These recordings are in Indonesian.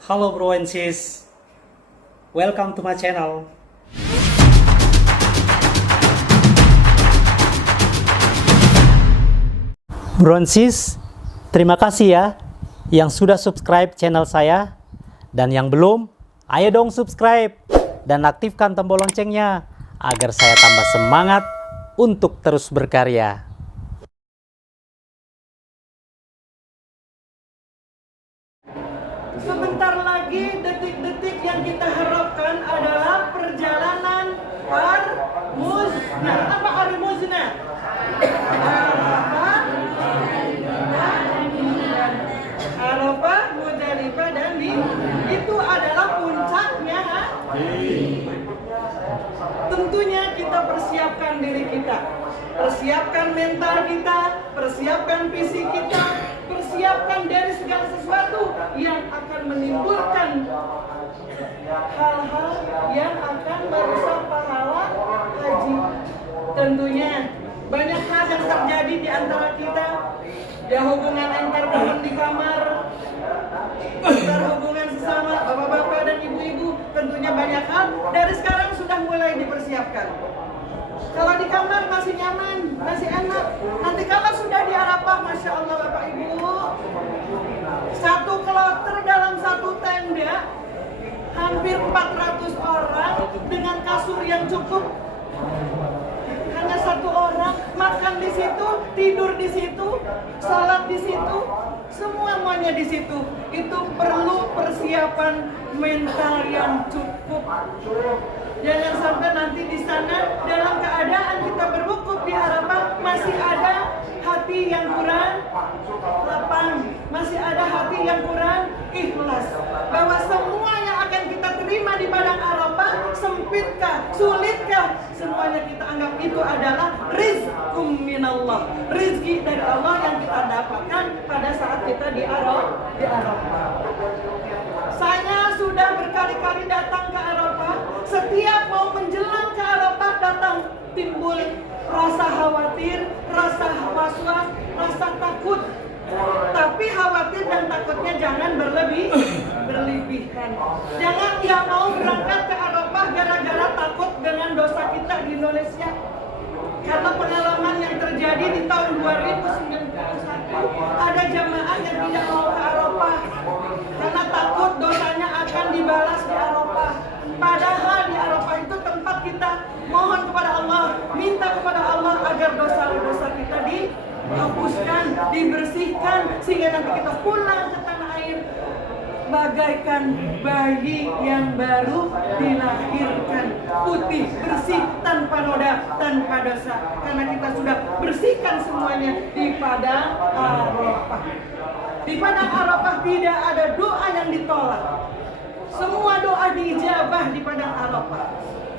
Halo bro and sis, welcome to my channel. Bro and sis, terima kasih ya yang sudah subscribe channel saya. Dan yang belum, ayo dong subscribe dan aktifkan tombol loncengnya agar saya tambah semangat untuk terus berkarya. Sebentar lagi detik-detik yang kita harapkan adalah perjalanan Ar-Muzna. Apa Ar-Muzna? Arafah, Muzdalifah, dan Mina. Itu adalah puncaknya. Tentunya kita persiapkan diri kita, persiapkan mental kita, persiapkan fisik kita, persiapkan dari segala sesuatu yang akan menimbulkan hal-hal yang akan merusak pahala haji. Tentunya banyak hal yang terjadi di antara kita, ya hubungan antar teman di kamar, antar hubungan sesama bapak-bapak dan ibu-ibu, tentunya banyak hal dari sekarang sudah mulai dipersiapkan. Kalau di kamar masih nyaman, masih enak. Nanti kalau sudah di Arafah, Masya Allah Bapak Ibu, satu kloter dalam satu tenda, hampir 400 orang dengan kasur yang cukup. Hanya satu orang, makan di situ, tidur di situ, sholat di situ, semuanya di situ. Itu perlu persiapan mental yang cukup. Jangan sampai nanti di sana dalam keadaan kita berwukuf di Arafah masih ada hati yang kurang lapang, masih ada hati yang kurang ikhlas. Bahwa semua yang akan kita terima di padang Arafah, sempitkah, sulitkah, semuanya kita anggap itu adalah rizqum minallah, rizki dari Allah yang kita dapatkan pada saat kita di Arafah. Saya sudah berkali-kali datang ke Arafah. Setiap mau menjelang ke Arafah datang timbul rasa khawatir, rasa was-was, rasa takut. Tapi khawatir dan takutnya jangan berlebihan. Jangan nggak mau berangkat ke Arafah gara-gara takut dengan dosa kita di Indonesia. Karena pengalaman yang terjadi di tahun 2091, ada jamaah yang tidak mau ke Arafah karena takut dosanya akan dibalas di Arafah. Padahal di Arafah itu tempat kita mohon kepada Allah, minta kepada Allah agar dosa-dosa kita dihapuskan, dibersihkan, sehingga nanti kita pulang ke tanah air bagaikan bayi yang baru dilahirkan, putih, bersih, tanpa noda, tanpa dosa. Karena kita sudah bersihkan semuanya di padang Arafah. Di padang Arafah tidak ada doa yang ditolak. Semua doa diijabah di padang Arafah.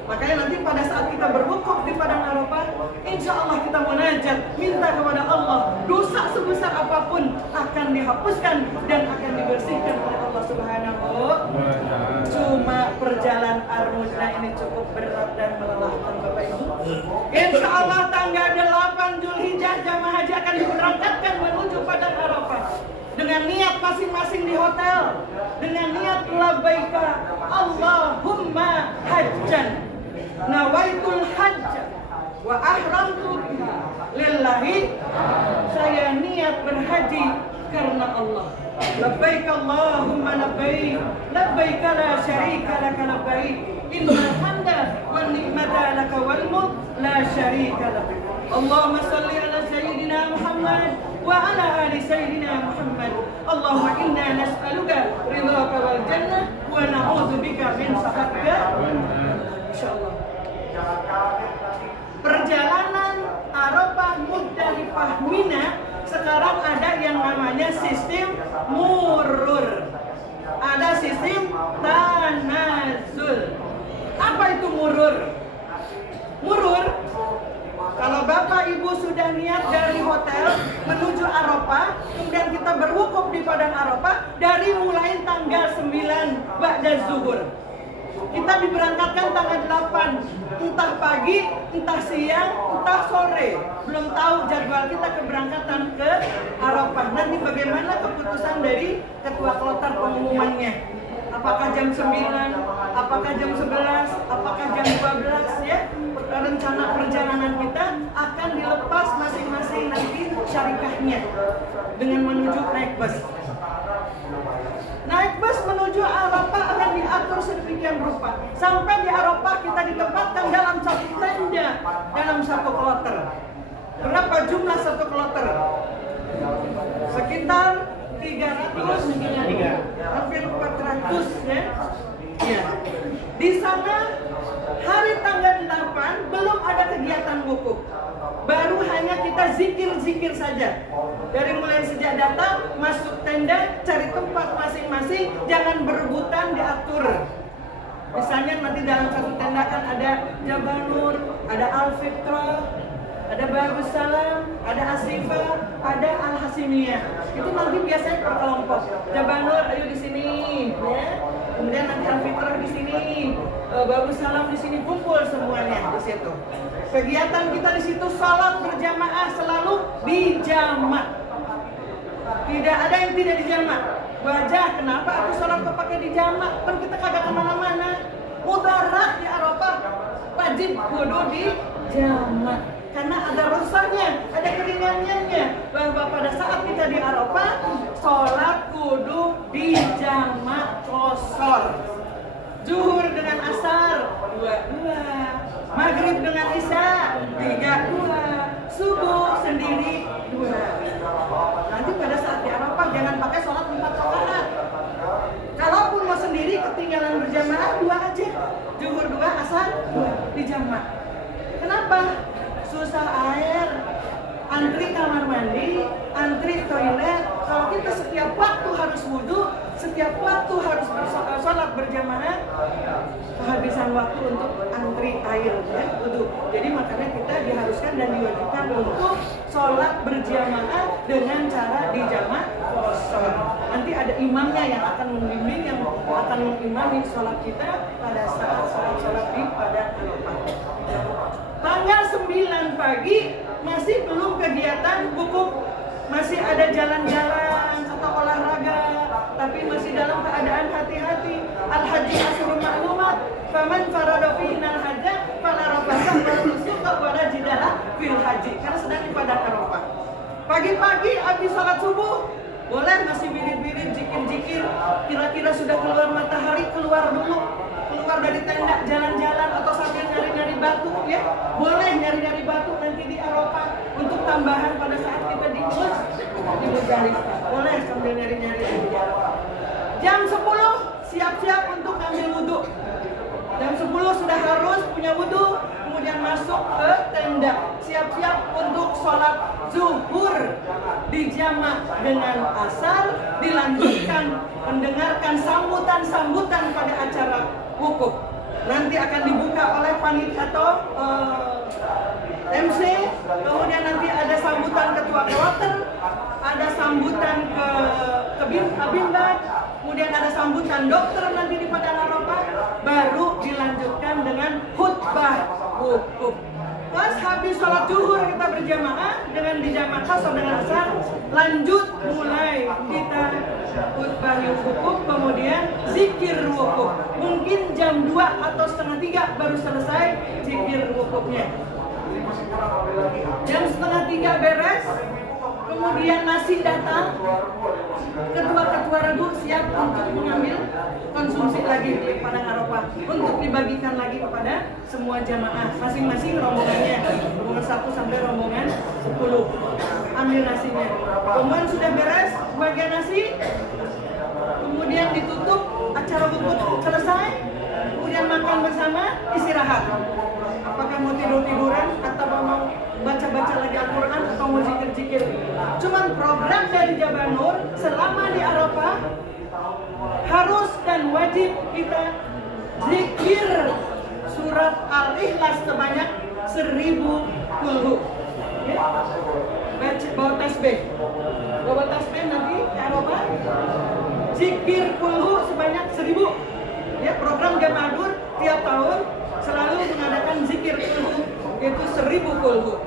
Makanya nanti pada saat kita berwukuf di padang Arafah, insya Allah kita munajat, minta kepada Allah, dosa sebesar apapun akan dihapuskan dan akan dibersihkan oleh Allah Subhanahu. Cuma perjalanan Ar-Muzna ini cukup berat dan melelahkan Bapak Ibu. Insya Allah tanggal 8 Zulhijjah jamaah haji akan diberangkatkan menuju padang Arafah dengan niat masing-masing di hotel, dengan niat labbaika Allahumma hajjan, nawaitul hajj wa ahramtu lillahi, saya niat berhaji karena Allah. Labbaik Allahumma labbaik, labbaik la syarika laka labbaik, innal hamda wan ni'mata laka wal mulk la syarika lak. Allahumma shalli ala sayyidina Muhammad wa ala ali sayyidina Muhammad. Allahumma inna nas'aluka ridhaka wal jannah wa na'udzubika min sakhatika. Insyaallah. Perjalanan Arafah, Muzdalifah, Mina sekarang ada yang namanya sistem murur. Ada sistem tanazul. Apa itu murur? Murur, kalau Bapak Ibu sudah niat dari hotel menuju Arafah, kemudian kita berwukuf di padang Arafah dari mulai tanggal 9 ba'da zuhur. Kita diberangkatkan tanggal 8, entah pagi, entah siang, entah sore. Belum tahu jadwal kita keberangkatan ke Arafah. Nanti bagaimana keputusan dari ketua kloter pengumumannya. apakah jam 9, apakah jam 11, apakah jam 12 ya. Rencana perjalanan kita akan dilepas masing-masing nanti syarikahnya dengan menuju naik bus. Naik bus menuju Arafah akan diatur sedemikian rupa. Sampai di Arafah kita ditempatkan dalam satu tenda, dalam satu kloter. Berapa jumlah satu kloter? Sekitar 300, hampir 400 ya. Ya. Di sana hari tanggal 8 belum ada kegiatan wukuf. Baru hanya kita zikir-zikir saja. Dari mulai sejak datang, masuk tenda, cari tempat masing-masing, jangan berebutan, diatur. Misalnya nanti dalam satu tenda kan ada Jabal Nur, ada Al-Fitrah, ada Babus Salam, ada Asifah, ada Al-Hasimiyah. Itu nanti biasanya per kelompok. Jabal Nur, ayo di sini, ya. Kemudian nanti Al-Fitrah di sini, Babus Salam di sini, kumpul semuanya di situ. Kegiatan kita di situ salat berjamaah selalu dijamak. Tidak ada yang tidak dijamak. Wajah, kenapa aku salat kok pakai dijamak? Kan kita kagak kemana-mana. Mudarat di Arafah wajib kudu dijamak. Karena ada rusaknya, ada keringanannya. Bahwa pada saat kita di Arafah, sholat kudu dijamak kosor. Zuhur dengan asar, 2-2. Maghrib dengan isya, 3-2. Subuh sendiri, 2. Nanti pada saat di Arafah jangan pakai sholat 4 rakaat. Kalaupun mau sendiri ketinggalan berjamaah, 2 aja. Zuhur 2, asar 2, dijamak. Kenapa? Susah air, antri kamar mandi, antri toilet. Kalau kita setiap waktu harus wudhu, setiap waktu harus sholat berjamaah, kehabisan waktu untuk antri air ya, wudhu. Jadi makanya kita diharuskan dan diwajibkan untuk sholat berjamaah dengan cara dijamak kosor. Nanti ada imamnya yang akan membimbing, yang akan mengimami sholat kita pada saat sholat di pada Arafah. Tanggal 9 pagi masih belum kegiatan wukuf, masih ada jalan-jalan atau olahraga, tapi masih dalam keadaan hati-hati. Al-Haji Asyurul Ma'lumat, faman farada fihi al-hajja fala rafasa wala fusuqa wala jidala fil haji. Karena sedang di padang Arafah. Pagi-pagi habis sholat subuh, boleh masih birit-birit, zikir-zikir. Kira-kira sudah keluar matahari, keluar dulu. Keluar dari tenda, jalan-jalan atau sambil nyari-nyari batu ya. Boleh nyari-nyari batu nanti di Arafah untuk tambahan pada saat kita di Muzdalifah. Boleh sambil nyari-nyari di Arafah. Jam 10 siap-siap untuk ambil wudhu. Jam 10 sudah harus punya wudhu, kemudian masuk ke tenda. Siap-siap untuk sholat zuhur dijamak dengan asar, dilanjutkan mendengarkan sambutan-sambutan pada acara wukuf. Nanti akan dibuka oleh panitia atau MC, kemudian nanti ada sambutan ketua kloter, ada sambutan ke Bimbat, kemudian ada sambutan dokter nanti di Padang Arafah, baru dilanjutkan dengan khutbah wukuf. Pas habis sholat zuhur kita berjamaah dengan dijamak kosor dengan asar, lanjut mulai kita khutbah wukuf, kemudian zikir wukuf. Mungkin jam 2 atau setengah 3 baru selesai zikir wukufnya. Jam setengah 3 beres, kemudian nasi datang, ketua-ketua regu siap untuk mengambil konsumsi lagi di Padang Arafah untuk dibagikan lagi kepada semua jamaah, masing-masing rombongannya, rombongan 1 sampai rombongan 10. Ambil nasinya. Kemudian sudah beres bagian nasi, kemudian ditutup, acara wukuf selesai, kemudian makan bersama, istirahat. Apakah mau tidur-tiduran atau mau baca-baca lagi Al-Quran atau mau zikir-zikir. Cuman program dari Jabal Nur selama di Arafah harus dan wajib kita zikir surat Al-Ikhlas sebanyak 1000 kulhu. Ya. Bawa tasbih. Bawa tasbih nanti di Arafah. Zikir kulhu sebanyak 1000. Ya, program Jabal Nur tiap tahun selalu mengadakan zikir kulhu, yaitu 1000 kulhu.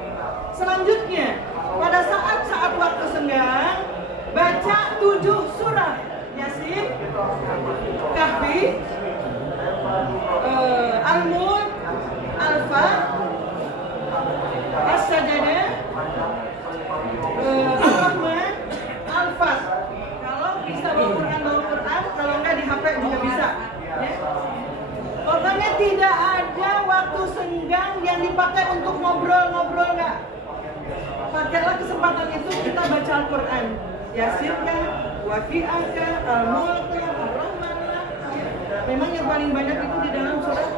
Selanjutnya, pada saat waktu senggang, baca 7 surah Yasin, Kahfi, Al-Mulk, Al-Fa, As-Sajadah, Al-Rahman, Al-Fat. Kalau bisa bawa Quran, kalau enggak di HP juga bisa. Ya. Pokoknya tidak ada waktu senggang yang dipakai untuk ngobrol-ngobrol, enggak. Pakailah kesempatan itu kita baca Al-Quran. Yasin kah, Waqi'ah kah, Al-Mulk kah, Ar-Rahman lah. Ya. Memang yang paling banyak itu di dalam surat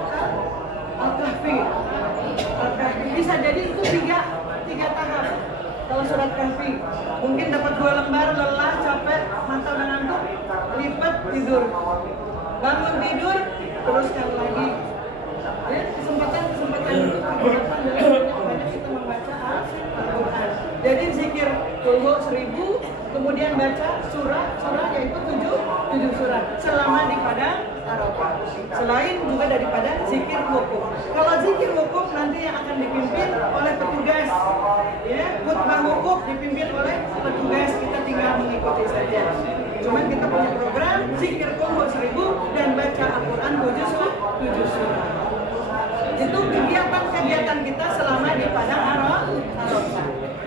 Al-Kahfi. Al-Kahfi bisa jadi itu tiga tahap. Kalau surat Kahfi mungkin dapat 2 lembar, lelah, capek, mata udah ngantuk, lipat, tidur. Bangun tidur, teruskan lagi. Ya, kesempatan itu digunakan dalam banyak kita membaca Al-Quran. Jadi zikir kulhu 1000, kemudian baca surah yaitu 7 surah selama di padang Arafah. Selain juga daripada zikir wukuf. Kalau zikir wukuf nanti yang akan dipimpin oleh petugas. Ya, khutbah wukuf dipimpin oleh petugas, kita tinggal mengikuti saja. Cuman kita punya program zikir kulhu 1000 dan baca Al-Quran 7 surah. Itu kegiatan kita selama di padang Arafah.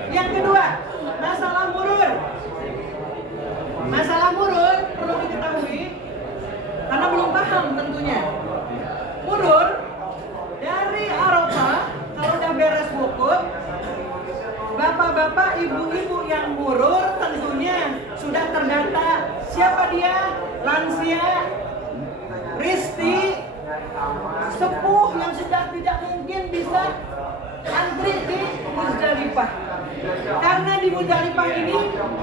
Yang kedua, masalah murur. Masalah murur perlu diketahui karena belum paham tentunya. Murur dari Arafah kalau udah beres wukuf, bapak-bapak, ibu-ibu yang murur tentunya sudah terdata. Siapa dia? Lansia, Risti, sepuh yang sudah tidak mungkin bisa antri di Muzdalifah. Karena di Muzdalifah ini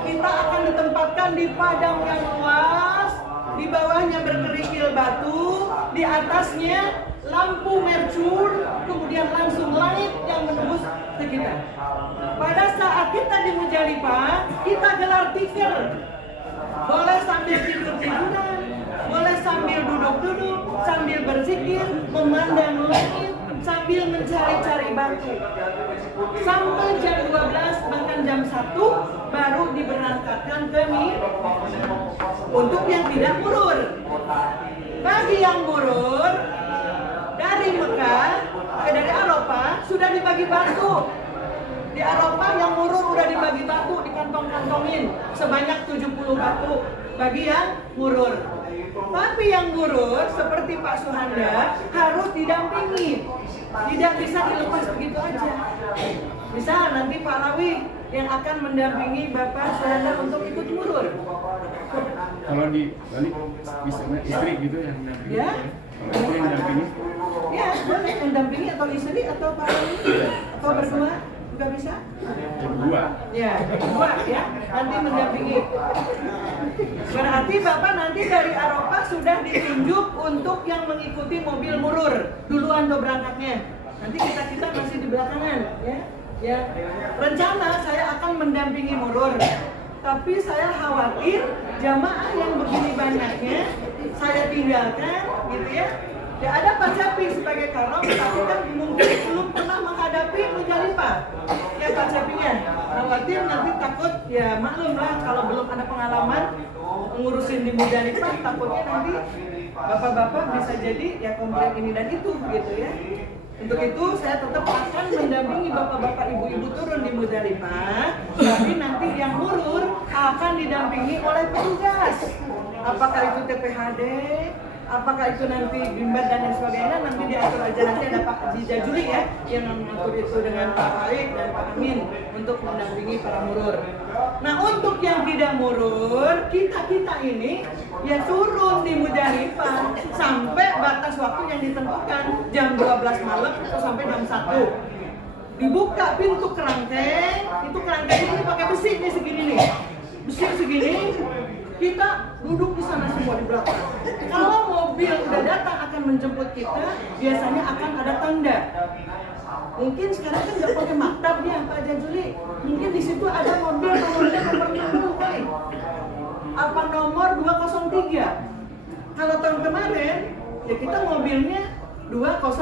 kita akan ditempatkan di padang yang luas, di bawahnya berkerikil batu, di atasnya lampu mercur, kemudian langsung langit yang menembus ke kita. Pada saat kita di Muzdalifah, kita gelar tikar. Boleh sambil tidur-tiduran, boleh sambil duduk-duduk, sambil berzikir, memandang langit, sambil mencari-cari batu. Sampai jam 12, bahkan jam 1, baru diberangkatkan ke Mina. Untuk yang tidak murur. Bagi yang murur, dari Mekah, dari Arafah, sudah dibagi batu. Di Arafah yang murur udah dibagi batu, dikantong-kantongin sebanyak 70 batu bagi yang murur. Tapi yang murur seperti Pak Suhanda harus didampingi, tidak bisa dilepas begitu aja. Bisa nanti Pak Lawi yang akan mendampingi Bapak Suhanda untuk ikut murur. Kalau di balik bisa istri gitu yang mendampingi. Ya. Kalau istri yang mendampingi. Ya, boleh mendampingi atau istri atau Pak Lawi atau berdua. Juga bisa? Berdua. Ya, berdua ya. Nanti mendampingi. Berarti Bapak nanti dari Arafah sudah ditunjuk untuk yang mengikuti mobil murur. Duluan tuh berangkatnya. Nanti kita masih di belakangan ya. Ya. Rencana saya akan mendampingi murur. Tapi saya khawatir jamaah yang begini banyaknya saya tinggalkan gitu ya. Ya ada Pak Capi sebagai karom, tapi kan mungkin belum pernah menghadapi Muzdalifah. Ya Pak Capinya, khawatir nanti takut, ya maklum lah kalau belum ada pengalaman ngurusin di Muzdalifah, takutnya nanti bapak-bapak bisa jadi ya komplain ini dan itu gitu ya. Untuk itu saya tetap akan mendampingi bapak-bapak ibu-ibu turun di Muzdalifah, tapi nanti yang murur akan didampingi oleh petugas. Apakah itu TPHD, apakah itu nanti bimbat dan lain sebagainya, nanti diatur aja. Nanti ada Pak Haji Jajuli ya yang mengatur itu dengan Pak Baik dan Pak Amin untuk mendampingi para murur. Nah untuk yang tidak murur, kita ini ya turun di Muzdalifah sampai batas waktu yang ditentukan jam 12 malam atau sampai jam 1. Dibuka pintu kerangkeng, itu kerangkeng ini pakai besi nih segini nih, besi segini. Kita duduk di sana semua di belakang. Kalau mobil udah datang akan menjemput kita, biasanya akan ada tanda. Mungkin sekarang kan nggak pakai maktab ya Pak Jajuli. Mungkin di situ ada mobil nomornya nomor 60 kali. Apa nomor 203? Kalau tahun kemarin, ya kita mobilnya 202.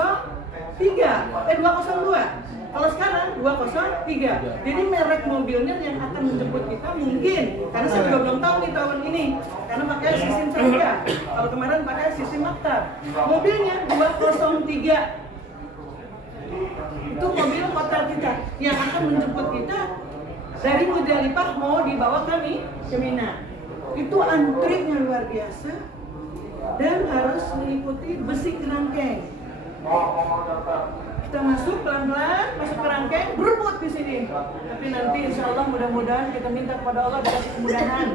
Kalau sekarang 203. Jadi merek mobilnya yang akan menjemput kita mungkin, karena saya juga belum tahu nih tahun ini, karena pakai sistem saja. Kalau kemarin pakai sistem maktab. Mobilnya 203. Itu mobil hotel kita yang akan menjemput kita dari Muzdalifah mau dibawa kami ke Mina. Itu antrinya luar biasa dan harus mengikuti besi kerangkeng. Kita masuk pelan-pelan, masuk kerangkeng, berebut di sini. Tapi nanti insya Allah mudah-mudahan kita minta kepada Allah dikasih kemudahan,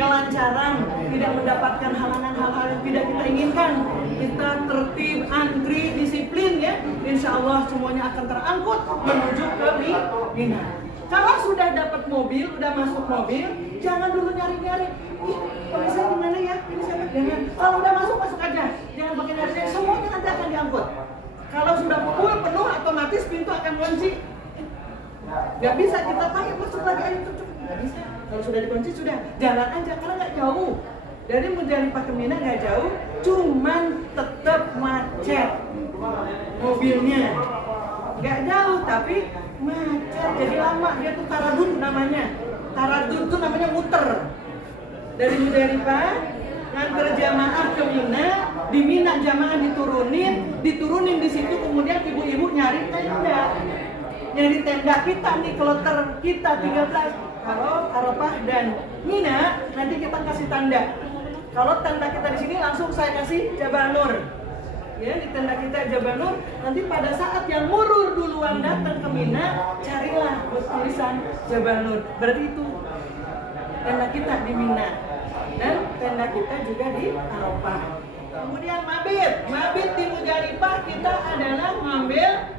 kelancaran, tidak mendapatkan halangan hal-hal yang tidak kita inginkan. Kita tertib, antri, disiplin ya. Insya Allah semuanya akan terangkut menuju ke Mina. Kalau sudah dapat mobil, udah masuk mobil, jangan dulu nyari-nyari. Ih, kalau saya gimana ya? Ini saya jangan. Kalau udah masuk aja. Jangan pakai nyari-nyari. Semuanya nanti akan diangkut. Kalau sudah full penuh, otomatis pintu akan kunci. Gak bisa kita pakai masuk lagi ayo tutup. Gak bisa. Kalau sudah dikunci sudah jalan aja karena nggak jauh. Dari Muzdalifah ke Mina nggak jauh, cuman tetap macet mobilnya. Nggak jauh tapi macet jadi lama. Dia tuh taradud namanya. Taradud tuh namanya muter. Dari Muzdalifah nganter jamaah ke Mina, di Mina jamaah diturunin di situ, kemudian ibu-ibu nyari tenda kita nih, kloter kita 13. Kalau Arafah dan Mina nanti kita kasih tanda. Kalau tenda kita di sini langsung saya kasih Jabal Nur. Ya, di tenda kita Jabal Nur, nanti pada saat yang murur duluan datang ke Mina, carilah tulisan Jabal Nur. Berarti itu tenda kita di Mina. Dan tenda kita juga di Arafah. Kemudian mabit di Muzdalifah kita adalah ngambil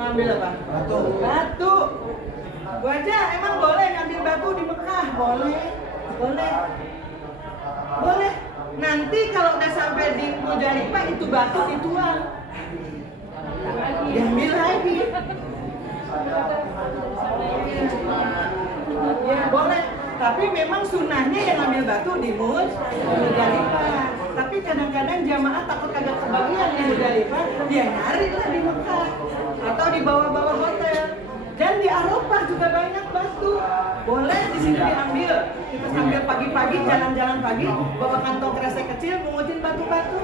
apa? Batu. Gua aja emang boleh ngambil batu di Mekah? Boleh. Nanti kalau udah sampai di Muzdalifah itu batu dituang. Diambil lagi. Ya boleh. Tapi memang sunnahnya yang ambil batu di Muzdalifah. Tapi kadang-kadang jamaah takut kagak kebagian di Muzdalifah, dia nyari lah di Mekah atau di bawah-bawah hotel. Dan di Arafah juga banyak batu. Boleh di sini diambil. Kita sambil pagi-pagi jalan-jalan pagi, bawa kantong kresek kecil, mengutin batu-batu.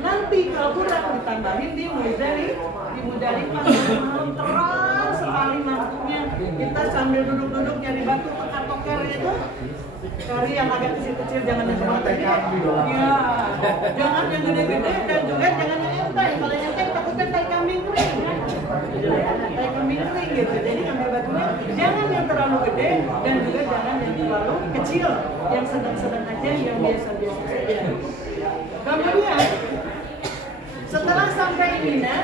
Nanti kalau kurang ditambahin di Muzdalifah. Malam terang sekali lampunya. Kita sambil duduk-duduk nyari batu toker itu. Cari yang agak kecil-kecil, jangan yang gede. Ya, jangan yang gede-gede dan juga jangan yang enteng. Kalau yang enteng takutnya tai kambing kering. Tai kambing kering gitu. Jadi ambil batunya jangan yang terlalu gede dan juga jangan yang terlalu kecil. Yang sedang-sedang aja, yang biasa-biasa saja. Kemudian setelah sampai Mina,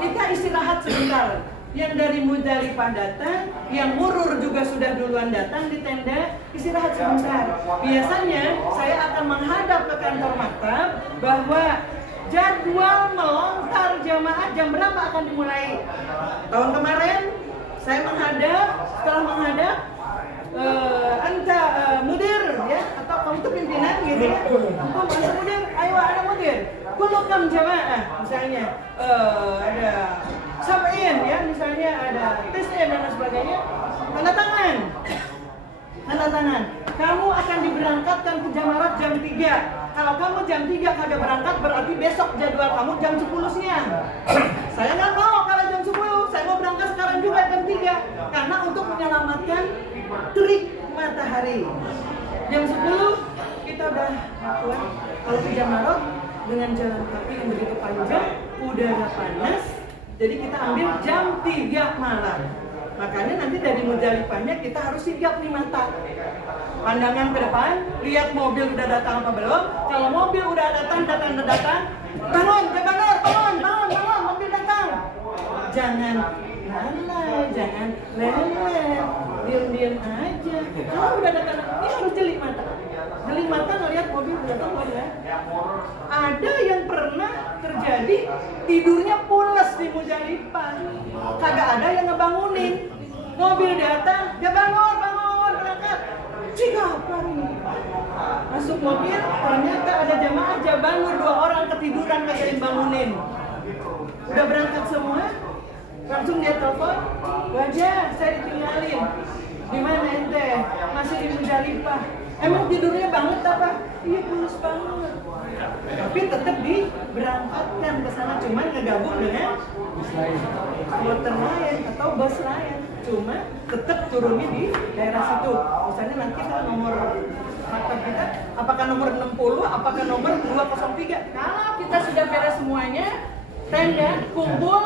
kita istirahat sebentar. Yang dari Muzdalifah datang, yang murur juga sudah duluan datang di tenda, istirahat sebentar. Biasanya saya akan menghadap ke kantor maktab bahwa jadwal melontar jamaah jam berapa akan dimulai. Tahun kemarin saya menghadap, setelah menghadap mudir ya, atau kamu itu pimpinan gitu ya. Ampun, anta mudir, ayo ada mudir. Kulukam jamaah, misalnya ada sabain ya, misalnya ada tesnya dan sebagainya. Tanda tangan. Kamu akan diberangkatkan ke Jamarat jam 3. Kalau kamu jam 3 kagak berangkat, berarti besok jadwal kamu jam 10 siang. Saya nggak mau kalau jam 10, saya mau berangkat sekarang juga jam 3. Karena untuk menyelamatkan terik matahari. Jam 10 kita udah kuat. Kalau ke Jamarat dengan jalan kaki yang begitu panjang, udara panas, jadi kita ambil jam 3 malam. Makanya nanti dari Muzdalifahnya kita harus sigap nih mata. Pandangan ke depan, lihat mobil udah datang apa belum. Kalau mobil udah datang, bangun, mobil datang. Jangan lalai, jangan leleh, diam-diam aja. Kalau udah datang, ini harus jeli mata. Jeli mata ngeliat mobil udah datang ya. Ada yang pernah terjadi tidurnya pules di Muzdalifah, kagak ada yang ngebangunin. Mobil datang, dia bangun berangkat. Cigapar ini. Masuk mobil, ternyata ada jamaah Jabal Nur 2 orang ketiduran kagak dibangunin. Udah berangkat semua, Langsung dia telepon, wajah saya ditinggalin. Di mana ente? Masih di Muzdalifah. Emang tidurnya banget apa? Iya pulas banget. Tapi tetap diberangkatkan ke sana, cuman ngegabung dengan motor lain atau bus lain. Cuma tetap turunnya di daerah situ. Misalnya nanti kalau nomor maktab kita, apakah nomor 60, apakah nomor 203. Kalau kita sudah beres semuanya, tenda, kumpul,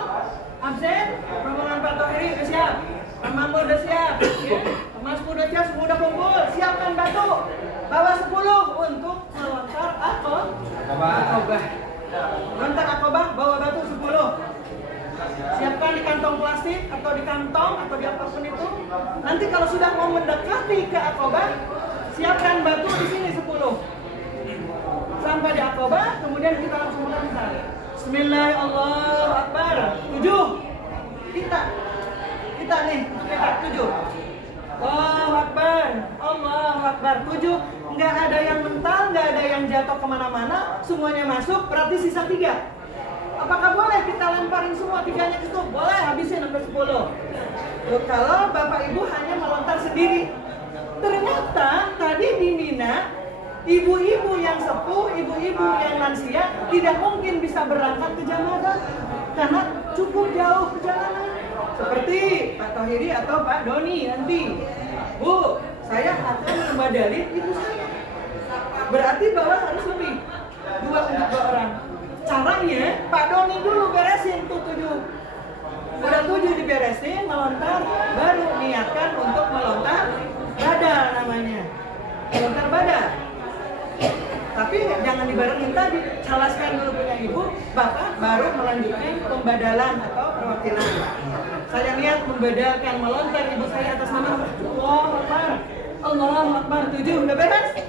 absen, rombongan Pak Tohiri udah siap, Mama udah siap, ya. Mas udah siap, semua udah kumpul, siapkan batu, bawa 10 untuk melontar akobah. Lontar akobah, bawa batu 10. Siapkan di kantong plastik atau di kantong atau di apapun itu. Nanti kalau sudah mau mendekati ke akobah, siapkan batu di sini 10. Sampai di akobah, kemudian kita langsung melontar. Bismillahirrahmanirrahim. 7. Kita nih, 7. Allahu Akbar, Allahu Akbar. 7. Nggak ada yang mental, nggak ada yang jatuh kemana-mana, semuanya masuk, berarti sisa 3. Apakah boleh kita lemparin semua 3-nya itu? Boleh, habisin sampai 10. Loh, kalau Bapak Ibu hanya melontar sendiri. Ternyata tadi di Mina, ibu-ibu yang sepuh, ibu-ibu yang lansia tidak mungkin bisa berangkat ke Jamarat karena cukup jauh perjalanan. Seperti Pak Tohiri atau Pak Doni nanti. Bu, saya akan membadalin ibu saya. Berarti bawa harus lebih 2 untuk 2 orang. Caranya Pak Doni dulu beresin tuh 7. Udah 7 diberesin, melontar, baru niatkan untuk melontar badal namanya. Melontar badal. Tapi jangan dibarengin tadi, calaskan dulu punya ibu, bapak baru melanjutkan pembadalan atau perwakilan. Saya niat membadalkan melontar ibu saya atas nama Allahu Akbar. Allahu Akbar 7, udah beres?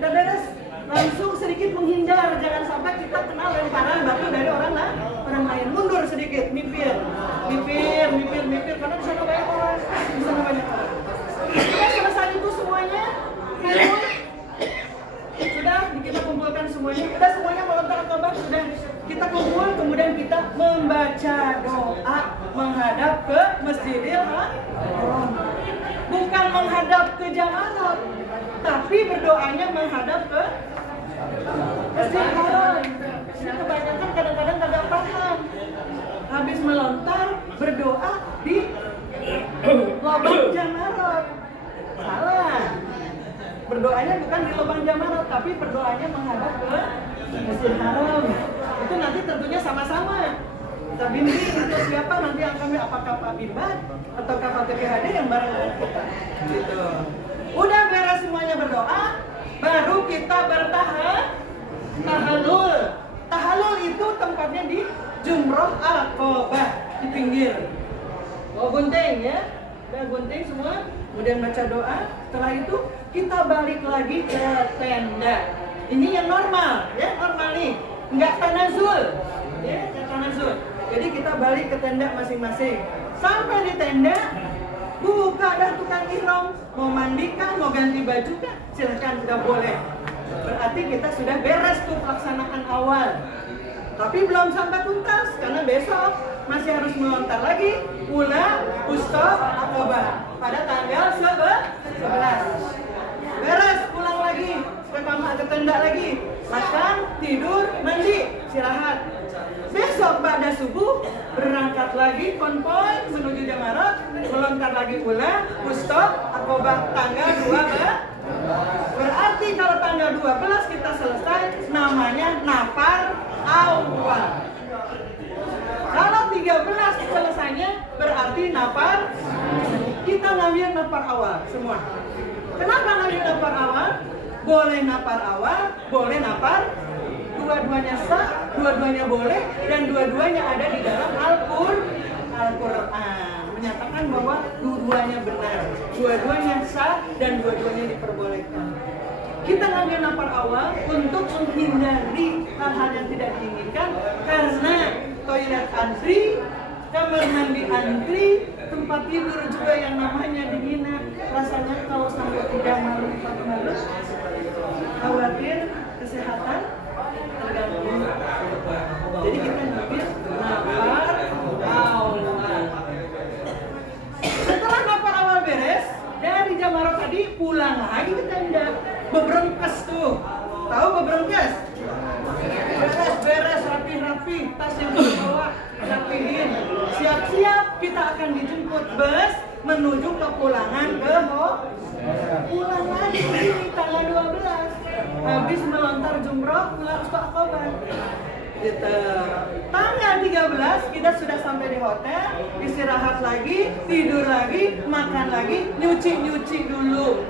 Udah beres? Langsung sedikit menghindar, jangan sampai kita kenal lemparan batu dari orang lain. Mundur sedikit, mipir, karena di sana banyak orang. Kita selesai itu semuanya, sudah kita kumpulkan semuanya, kita semuanya melontar akobah, sudah kita kumpul, kemudian kita membaca doa menghadap ke Masjidil Haram, bukan menghadap ke Jamarat, tapi berdoanya menghadap ke Masjidil Haram. Ini kebanyakan kadang-kadang tidak paham, habis melontar berdoa di lubang Jamarat, salah. Berdoanya bukan di lubang Jamarat, tapi berdoanya menghadap ke Masjidil Haram. Itu nanti tentunya sama-sama. Kita bimbing atau siapa nanti yang kami, apakah Pak Bimbat atau Pak TPHD yang bareng dengan kita. Gitu. Udah beres semuanya berdoa, baru kita bertahalul. Tahalul itu tempatnya di Jumroh Aqobah di pinggir. Oh gunting ya, udah gunting semua. Kemudian baca doa. Setelah itu kita balik lagi ke tenda. Ini yang normal, ya normal nih, nggak tanazul, ya nggak tanazul. Jadi kita balik ke tenda masing-masing. Sampai di tenda, buka dah tukang ihram. Mau mandikan, mau ganti baju kan, silahkan sudah boleh. Berarti kita sudah beres tuh pelaksanaan awal. Tapi belum sampai tuntas karena besok masih harus melontar lagi ula ustaz akobah pada tanggal 11. Beres, pulang lagi ke kamar, ke tenda lagi, makan, tidur, mandi, istirahat. Besok pada subuh berangkat lagi konvoy menuju Jamarat, melontar lagi ula ustaz akobah tanggal 12. Berarti kalau tanggal 12 kita selesai, namanya nafar awal. Kalau 13 selesainya berarti nafar, kita ngambil nafar awal semua. Kenapa ngambil nafar awal? Boleh nafar awal, boleh nafar, dua-duanya sah, dua-duanya boleh, dan dua-duanya ada di dalam Al-Quran. Menyatakan bahwa dua-duanya benar, dua-duanya sah, dan dua-duanya diperbolehkan. Kita ngambil nafar awal untuk menghindari hal-hal yang tidak diinginkan, karena toilet antri, kamar mandi antri, tempat tidur juga yang namanya di Mina. Rasanya kalau sampai 3 malam 4 malam, khawatir kesehatan terganggu. Jadi kita ngambil nafar awal. tas yang kita bawa, rapiin. Siap-siap kita akan dijemput bus menuju ke pulangan ke pulang lagi tanggal 12. Habis melontar jumroh pulang ke Aqabah. Gitu. Tanggal 13 kita sudah sampai di hotel, istirahat lagi, tidur lagi, makan lagi, nyuci dulu.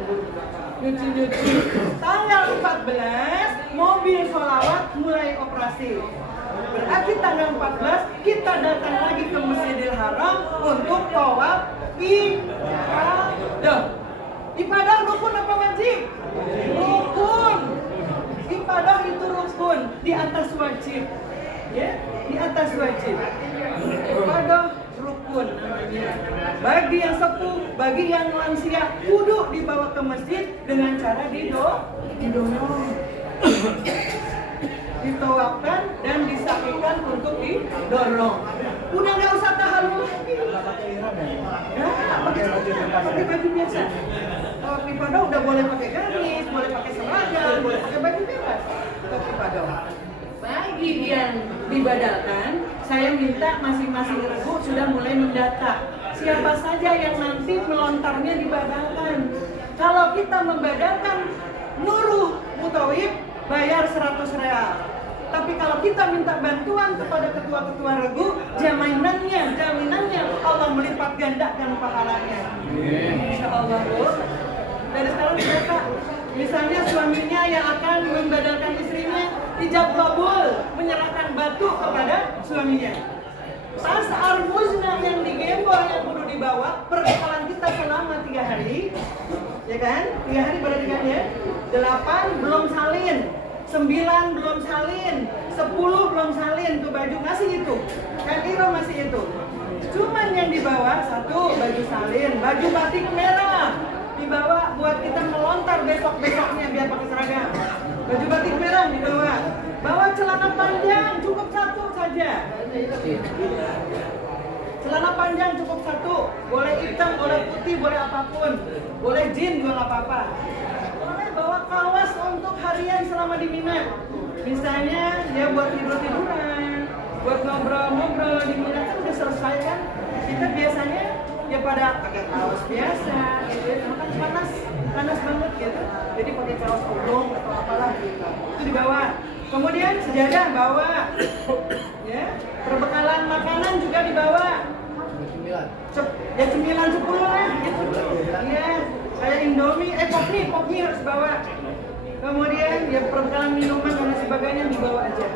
Nyuci. Tanggal 14 mobil sholawat mulai operasi. Berarti tanggal 14 kita datang lagi ke Masjidil Haram untuk tawaf ibadah. Ibadah rukun apa wajib? Rukun. Ibadah itu rukun, di atas wajib. Ya, di atas wajib. Ibadah rukun namanya. Bagi yang sepuh, bagi yang lansia, kudu dibawa ke masjid dengan cara didorong. Ditawafkan dan disaksikan untuk didorong. Udah nggak usah tahallul lagi. Ya, pakai baju biasa. Kalau ibadah udah boleh pakai gamis, boleh pakai seragam, boleh pakai baju bebas. Untuk ibadah. Bagi yang dibadalkan, saya minta masing-masing regu sudah mulai mendata. Siapa saja yang nanti melontarnya dibadalkan. Kalau kita membadalkan Nuruh Mutawib, bayar 100 real. Tapi kalau kita minta bantuan kepada ketua-ketua regu, jaminannya Allah melipat gandakan pahalanya. Insya Allah, Bu. Dari sekarang sudah Kak. Misalnya suaminya yang akan membadalkan istrinya, ijab kabul, menyerahkan batu kepada suaminya. Tas armuzna yang digembor yang perlu dibawa, perbekalan kita selama 3 hari, ya kan? 3 hari berarti kan ya? 8 belum salin, 9 belum salin, 10 belum salin tuh baju masih itu, kaniro masih itu. Cuman yang dibawa 1 baju salin, baju batik merah dibawa buat kita melontar besoknya biar pakai seragam. Baju batik merah dibawa. Bawa celana panjang cukup 1 saja. Celana panjang cukup 1. Boleh hitam, boleh putih, boleh apapun. Boleh jin juga nggak apa-apa. Boleh bawa kaos untuk harian selama di Mina. Misalnya ya buat tidur-tiduran, buat ngobrol-ngobrol di Mina kan udah selesai kan. Kita biasanya ya pada pakai kaos biasa gitu ya, kan panas banget gitu, jadi pakai kaos kurung atau apalah gitu, itu dibawa. Kemudian sejadah bawa, ya, perbekalan makanan juga dibawa. Ya cemilan 10 lah gitu, ya, kayak Indomie, pop mie harus bawa. Kemudian ya perbekalan minuman dan sebagainya dibawa aja.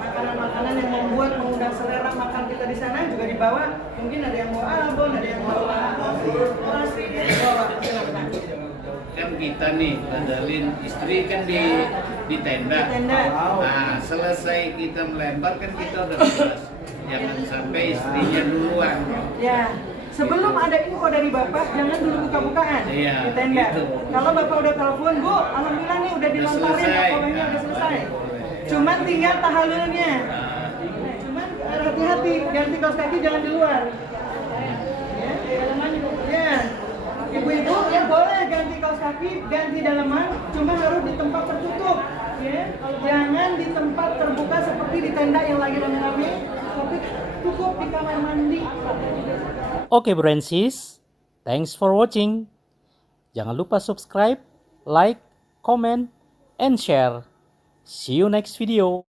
Makanan-makanan yang membuat mengundang selera makan kita di sana juga dibawa. Mungkin ada yang mau albon, ada yang mau nasi, dibawa. Kan kita nih badalin istri kan di tenda. Nah, selesai kita melempar kan kita udah bebas. Jangan sampai istrinya duluan. Ya. Sebelum ada info dari Bapak, jangan dulu buka-bukaan di tenda. Gitu. Kalau Bapak udah telepon, Bu, alhamdulillah nih udah dilontarin, pokoknya udah selesai. Cuman tinggal tahallulnya. Cuman hati-hati, ganti kaos kaki jangan di luar. Ya. Ibu-ibu ya boleh ganti kaos kaki, ganti dalaman, cuma harus di tempat tertutup. Ya. Jangan di tempat terbuka seperti di tenda yang lagi rame-rame, tapi cukup di kamar mandi. Oke bro and sis, thanks for watching. Jangan lupa subscribe, like, comment, and share. See you next video.